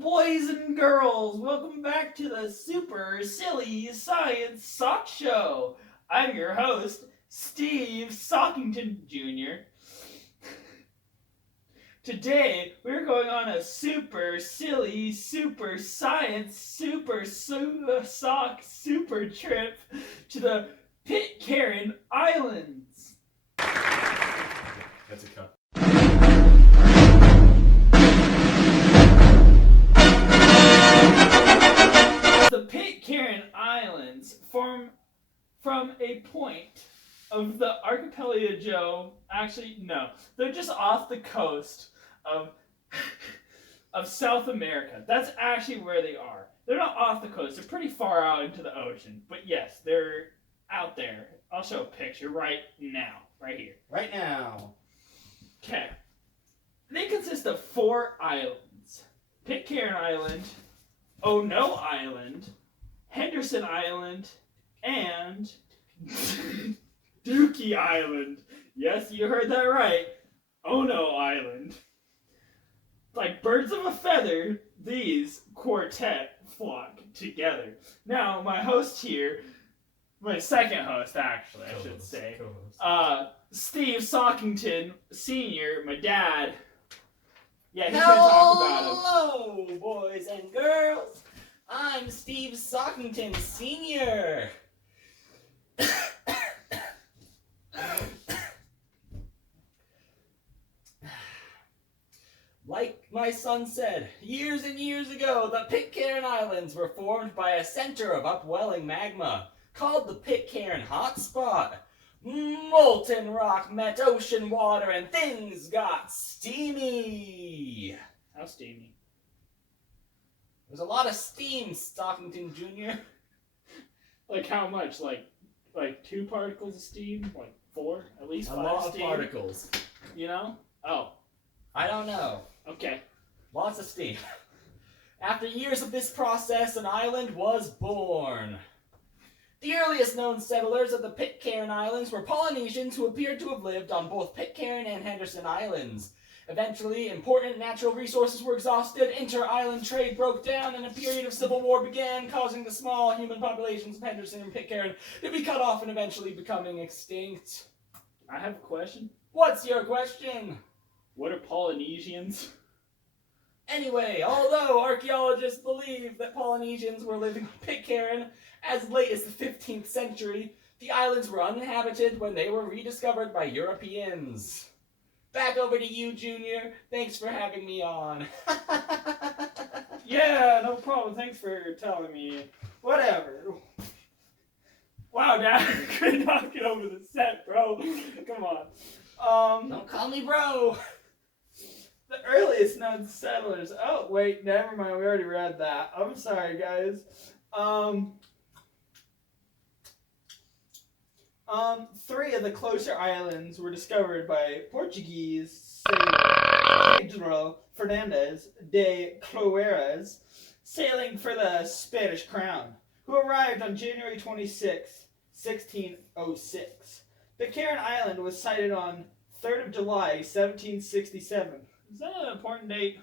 boys and girls, welcome back to the Super Silly Science Sock Show. I'm your host, Steve Sockington Jr. Today, we're going on a super silly, super science, super trip to the Pitcairn Islands. That's a cut. The Pitcairn Islands form from a point of the archipelago. Actually, no, they're just off the coast of South America. That's actually where they are. They're not off the coast. They're pretty far out into the ocean. But yes, they're out there. I'll show a picture right now, right here. Right now. Okay. They consist of 4 islands. Pitcairn Island, Oh No Island, Henderson Island, and Dookie Island. Yes, you heard that right. Oh No Island. Like birds of a feather, these quartet flock together. Now, my host here, my second host actually, I should say, Steve Sockington Sr., my dad. Yeah, he's going to talk about him. Hello, boys and girls. I'm Steve Sockington Sr. Like my son said, years and years ago, the Pitcairn Islands were formed by a center of upwelling magma called the Pitcairn Hotspot. Molten rock met ocean water and things got steamy. How steamy? There's a lot of steam, Stockington Jr. Like how much? Like 2 particles of steam? Like 4? At least 5 A lot of steam? particles. You know? Oh. I don't know. Okay. Lots of steam. After years of this process, an island was born. The earliest known settlers of the Pitcairn Islands were Polynesians who appeared to have lived on both Pitcairn and Henderson Islands. Eventually, important natural resources were exhausted, inter-island trade broke down, and a period of civil war began, causing the small human populations of Henderson and Pitcairn to be cut off and eventually becoming extinct. I have a question. What's your question? What are Polynesians? Anyway, although archaeologists believe that Polynesians were living on Pitcairn as late as the 15th century, the islands were uninhabited when they were rediscovered by Europeans. Back over to you, Junior. Thanks for having me on. Yeah, no problem. Thanks for telling me. Whatever. Wow, Dad, I could not get over the set, bro. Come on. Don't call me bro. The earliest known settlers. Oh, wait, never mind. We already read that. I'm sorry, guys. 3 of the closer islands were discovered by Portuguese sailor Pedro Fernandes de Cloeras, sailing for the Spanish crown, who arrived on January 26, 1606. Pitcairn Island was sighted on 3rd of July, 1767. Is that an important date?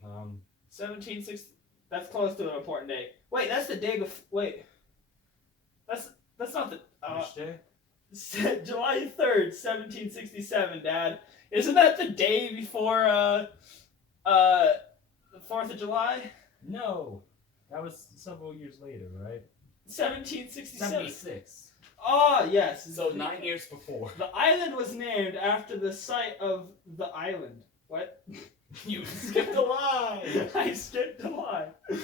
1760. That's close to an important date. Wait, that's the day before. Wait. That's not the. Which day? July 3rd, 1767, Dad. Isn't that the day before the 4th of July? No. That was several years later, right? 1767. 76. Ah, yes. So 9 years before. The island was named after the site of the island. What? You skipped a line. I skipped a line. The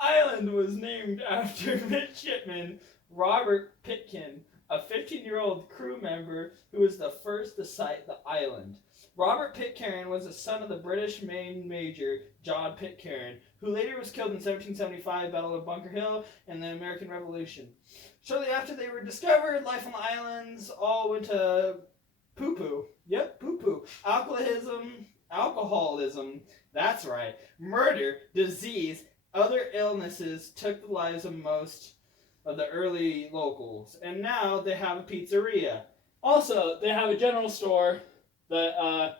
island was named after midshipman Robert Pitcairn, a 15-year-old crew member who was the first to sight the island. Robert Pitcairn was the son of the British Main Major John Pitcairn, who later was killed in 1775, Battle of Bunker Hill, and the American Revolution. Shortly after they were discovered, life on the islands all went to poo-poo. Yep, poo-poo. Alcoholism, that's right. Murder, disease, other illnesses took the lives of most of the early locals. And now they have a pizzeria. Also, they have a general store that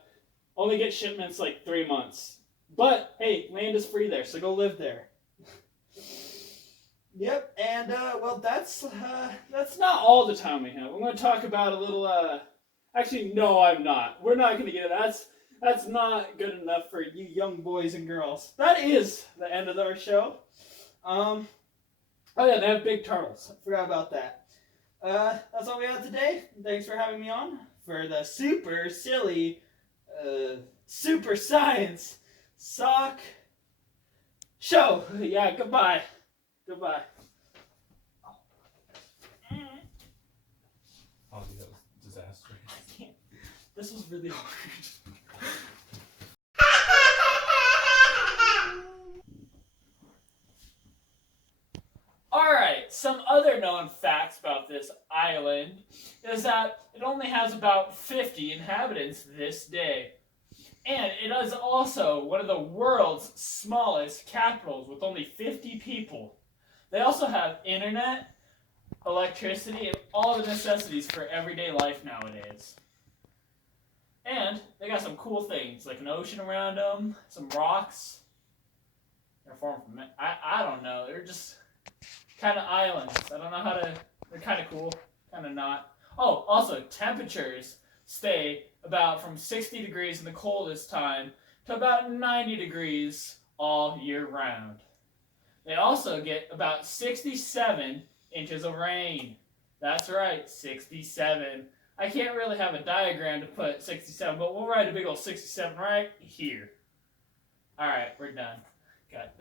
only gets shipments like 3 months But hey, land is free there, so go live there. Yep, and well, that's not all the time we have. I'm going to talk about a little. Actually, no, I'm not. We're not going to get it. That's not good enough for you young boys and girls. That is the end of our show. Oh yeah, they have big turtles. I forgot about that. That's all we have today. Thanks for having me on for the super silly, super science sock show. Yeah, goodbye. Goodbye. Oh, that was disastrous. I can't. This was really hard. Alright, some other known facts about this island is that it only has about 50 inhabitants this day. And it is also one of the world's smallest capitals with only 50 people. They also have internet, electricity, and all the necessities for everyday life nowadays. And they got some cool things, like an ocean around them, some rocks. They're formed from, I don't know, they're just kind of islands. I don't know how to, they're kind of cool, kind of not. Oh, also, temperatures stay about from 60 degrees in the coldest time to about 90 degrees all year round. They also get about 67 inches of rain. That's right, 67. I can't really have a diagram to put 67, but we'll write a big old 67 right here. Alright, we're done. Cut.